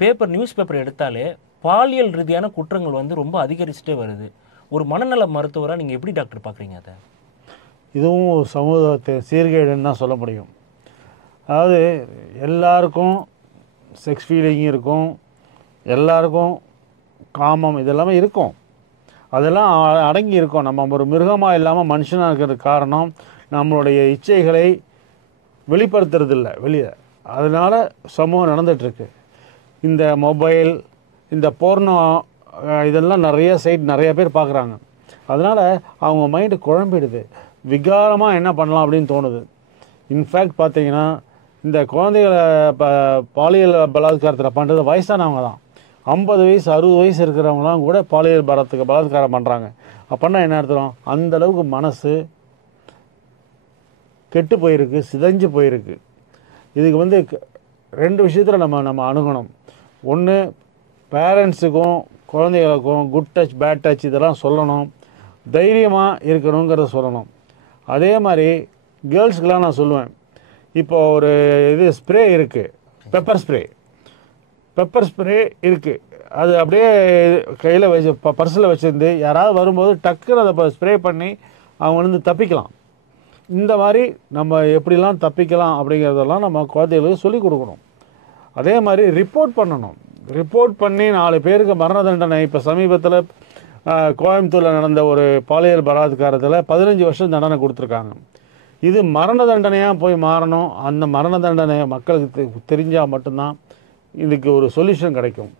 Paper news paper எடுத்தாலே பாலியல் ரீதியான குற்றங்கள் வந்து ரொம்ப அதிகரிச்சுட்டே வருது. ஒரு மனநல மருத்துவராக நீங்கள் எப்படி டாக்டர் பார்க்குறீங்க அதை? இதுவும் சமூகத்தை சீர்கேடுன்னு தான் சொல்ல முடியும். அதாவது எல்லாருக்கும் செக்ஸ் ஃபீலிங் இருக்கும், எல்லாருக்கும் காமம் இதெல்லாமே இருக்கும், அதெல்லாம் அடங்கி இருக்கும். நம்ம ஒரு மிருகமாக இல்லாமல் மனுஷனாக இருக்கிறதுக்கு காரணம் நம்மளுடைய இச்சைகளை வெளிப்படுத்துறதில்ல வெளியே. அதனால் சமூகம் நடந்துகிட்ருக்கு. இந்த மொபைல், இந்த போர்னோ இதெல்லாம் நிறைய சைட் நிறைய பேர் பார்க்குறாங்க. அதனால் அவங்க மைண்டு குழம்பிடுது. விகாரமாக என்ன பண்ணலாம் அப்படின்னு தோணுது. இன்ஃபேக்ட் பார்த்தீங்கன்னா இந்த குழந்தைகளை பாலியல் பலாத்காரத்தில் பண்ணுறது வயசானவங்க தான். 50 வயசு 60 வயசு இருக்கிறவங்களாம் கூட பாலியல் பலாத்காரம் பண்ணுறாங்க. அப்படின்னா என்ன அர்த்தம்? அந்தளவுக்கு மனசு கெட்டு போயிருக்கு, சிதைஞ்சு போயிருக்கு. இதுக்கு வந்து 2 விஷயத்தில் நம்ம அணுகணும். ஒன்று, பேரண்ட்ஸுக்கும் குழந்தைகளுக்கும் குட் டச் பேட் டச் இதெல்லாம் சொல்லணும், தைரியமாக இருக்கணுங்கிறத சொல்லணும். அதே மாதிரி கேர்ள்ஸுக்கெலாம் நான் சொல்லுவேன், இப்போ ஒரு ஸ்ப்ரே இருக்குது, பெப்பர் ஸ்ப்ரே இருக்குது, அது அப்படியே கையில் வச்சு பர்ஸில் வச்சுருந்து யாராவது வரும்போது டக்குன்னு அதை ஸ்ப்ரே பண்ணி அவங்க வந்து தப்பிக்கலாம். இந்த மாதிரி நம்ம எப்படிலாம் தப்பிக்கலாம் அப்படிங்கிறதெல்லாம் நம்ம குழந்தைகளுக்கு சொல்லிக் கொடுக்கணும். அதே மாதிரி ரிப்போர்ட் பண்ணணும். ரிப்போர்ட் பண்ணி 4 பேருக்கு மரண தண்டனை. இப்போ சமீபத்தில் கோயம்புத்தூரில் நடந்த ஒரு பாலியல் பலாத்காரத்தில் 15 வருஷம் தண்டனை கொடுத்துருக்காங்க. இது மரண தண்டனையாக போய் மாறணும். அந்த மரண தண்டனை மக்களுக்கு தெரிஞ்சால் மட்டும்தான் இதுக்கு ஒரு சொல்யூஷன் கிடைக்கும்.